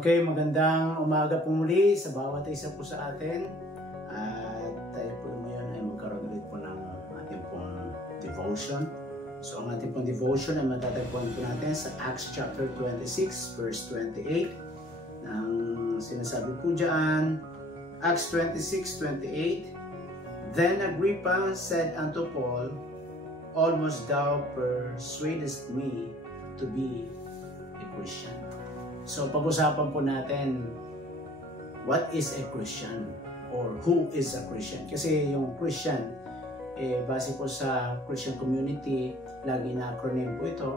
Okay, magandang umaga po muli sa bawat isa po sa atin. At tayo po ngayon ay magkaroon ulit po ng ating pong devotion. So ang ating pong devotion ay matatagpuan po natin sa Acts chapter 26 verse 28. Ang sinasabi po dyan, Acts 26:28. Then Agrippa said unto Paul, Almost thou persuadest me to be a Christian. So pag-usapan po natin, what is a Christian? Or who is a Christian? Kasi yung Christian, base po sa Christian community, lagi na acronym po ito.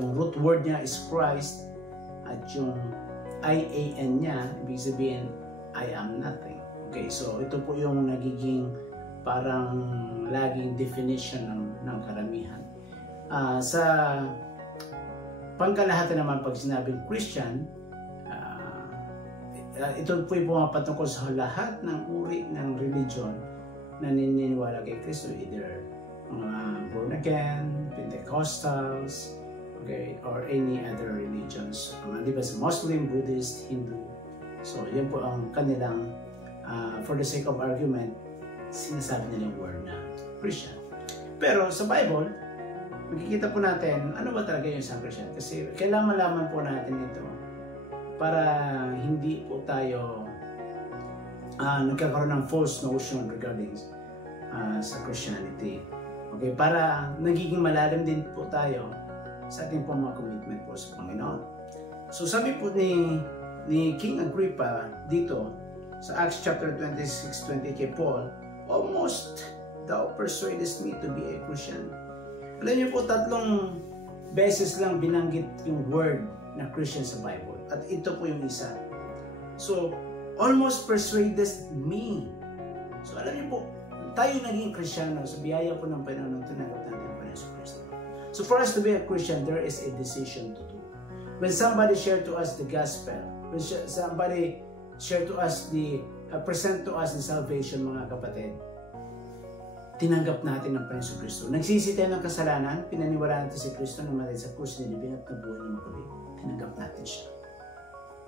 Yung root word niya is Christ, at yung IAN niya, ibig sabihin, I am nothing. Okay, so ito po yung nagiging parang laging definition ng karamihan. Sa pangkalahatan naman, pag sinabing Christian, ito po yung pumapatungkol sa lahat ng uri ng religion na naniniwala kay Kristo, either mga born again, Pentecostals, okay, or any other religions. Di ba sa Muslim, Buddhist, Hindu. So, yan po ang kanilang, for the sake of argument, sinasabi nila yung word na Christian. Pero sa Bible, makikita po natin ano ba talaga yung isang Christian. Kasi kailangan malaman po natin ito para hindi po tayo nagkakaroon ng false notion regarding sa Christianity. Okay, para nagiging malalim din po tayo sa ating pong mga commitment po sa Panginoon. So sabi po ni King Agrippa dito sa Acts chapter 26:20 kay Paul, Almost thou persuadest me to be a Christian. Alam niyo po, 3 beses lang binanggit yung word na Christian sa Bible. At ito po yung isa. So, almost persuadest me. So, alam niyo po, tayo naging Kristiyano sa biyaya po ng Panginoon nung tinanggap natin ang Panginoon sa Kristo. So, for us to be a Christian, there is a decision to do. When somebody share to us the gospel, when somebody share to us present to us the salvation, mga kapatid, tinanggap natin ang Panginoon Kristo. Nagsisi tayo ng kasalanan, pinaniwalaan natin si Kristo na matay sa krus, nilibing at nabuhay na muli. Tinanggap natin siya.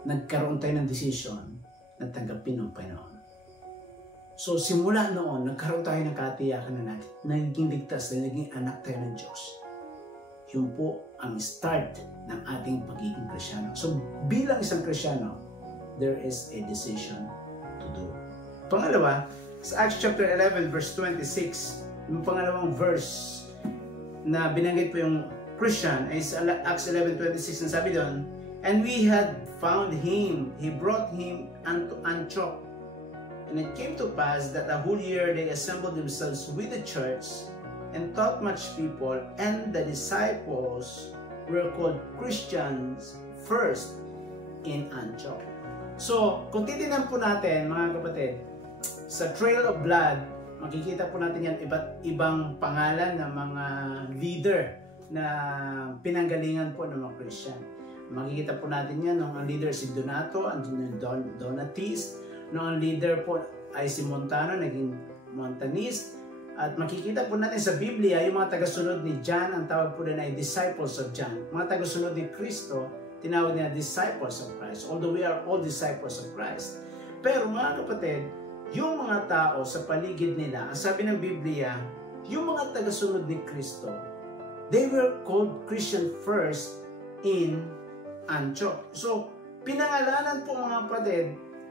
Nagkaroon tayo ng decision na tanggapin ng Panginoon. So simula noon, nagkaroon tayo ng katiyakan na natin, naging ligtas na naging anak tayo ng Diyos. Yun po ang start ng ating pagiging Kristyano. So bilang isang Kristyano, there is a decision to do. Pangalawa, sa Acts chapter 11 verse 26, yung pangalawang verse na binanggit po yung Christian ay sa Acts 11:26 na sabi doon, And we had found him, he brought him unto Antioch. And it came to pass that a whole year they assembled themselves with the church and taught much people, and the disciples were called Christians first in Antioch. So, kung titignan po natin, mga kapatid, sa Trail of Blood, makikita po natin yan iba't ibang pangalan ng mga leader na pinanggalingan po ng mga Christian. Makikita po natin yan nung ang leader si Donato, ang Donatist, nung ang leader po ay si Montano, naging Montanist. At makikita po natin sa Biblia, yung mga tagasunod ni John, ang tawag po din ay disciples of John. Mga tagasunod ni Kristo, tinawag niya disciples of Christ. Although we are all disciples of Christ. Pero mga kapatid, yung mga tao sa paligid nila, ang sabi ng Biblia, yung mga tagasunod ni Kristo, they were called Christian first in Antioch. So, pinangalanan po mga kapatid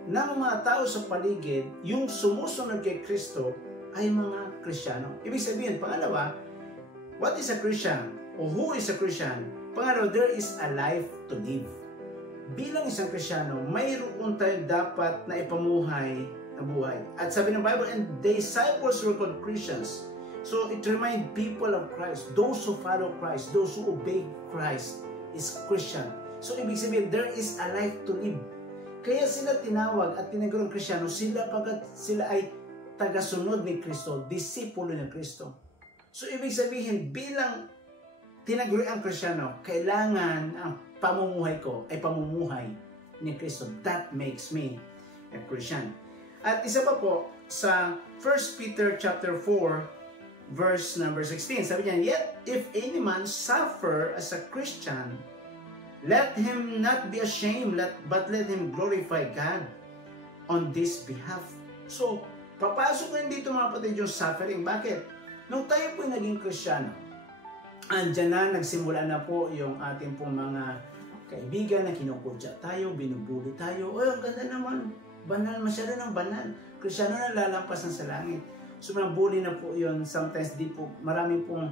ng mga tao sa paligid, yung sumusunod kay Kristo ay mga Kristiyano. Ibig sabihin, pangalawa, what is a Christian? O who is a Christian? Pangalawa, there is a life to live. Bilang isang Kristiyano, mayroon tayo dapat na ipamuhay na buhay. At sabi ng Bible, and disciples were called Christians. So it reminds people of Christ. Those who follow Christ, those who obey Christ is Christian. So ibig sabihin, there is a life to live. Kaya sila tinawag at tinagurong Kristiyano, sila pagkat sila ay tagasunod ni Kristo, disipulo ni Kristo. So ibig sabihin, bilang tinaguri ang Kristiyano, kailangan ang pamumuhay ko ay pamumuhay ni Kristo. That makes me a Christian. At isa pa po, sa 1 Peter chapter 4, verse number 16, sabi niya, Yet if any man suffer as a Christian, Let him not be ashamed, but let him glorify God on this behalf. So, papasok na dito mga kapatid yung suffering. Bakit? Nung tayo po naging Kristiyano, andyan na, nagsimula na po yung ating pong mga kaibigan na kinukudya tayo, binubuli tayo. O, ang ganda naman, banal, masyado ng banal. Kristiyano na lalampas na sa langit. So, mga bully na po yun. Sometimes di po, marami pong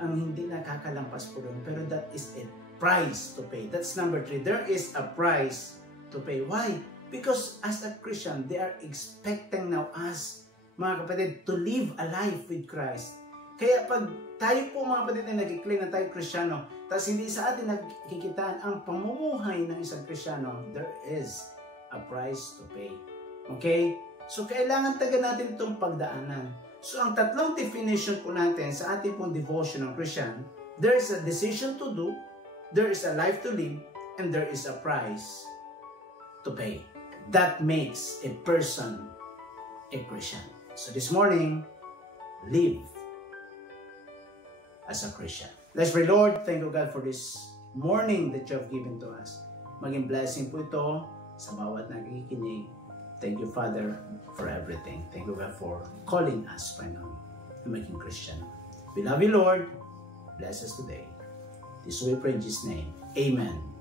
ang hindi nakakalampas po doon. Pero that is a price to pay. That's number 3. There is a price to pay. Why? Because as a Christian, they are expecting now us, mga kapatid, to live a life with Christ. Kaya pag tayo po mga kapatid na nag-claim na tayo Kristiyano, tapos hindi sa atin nakikitaan ang pamumuhay ng isang Kristiyano, there is a price to pay. Okay? So, kailangan taga natin itong pagdaanan. So, ang tatlong definition po natin sa ating pong devotion ng Christian, there is a decision to do, there is a life to live, and there is a price to pay. That makes a person a Christian. So, this morning, live as a Christian. Let's pray. Lord, thank you God for this morning that you have given to us. Maging blessing po ito sa bawat nakikinig. Thank you, Father, for everything. Thank you, God, for calling us, Panginoon, to making Christian. We love you, Lord. Bless us today. This we pray in Jesus' name. Amen.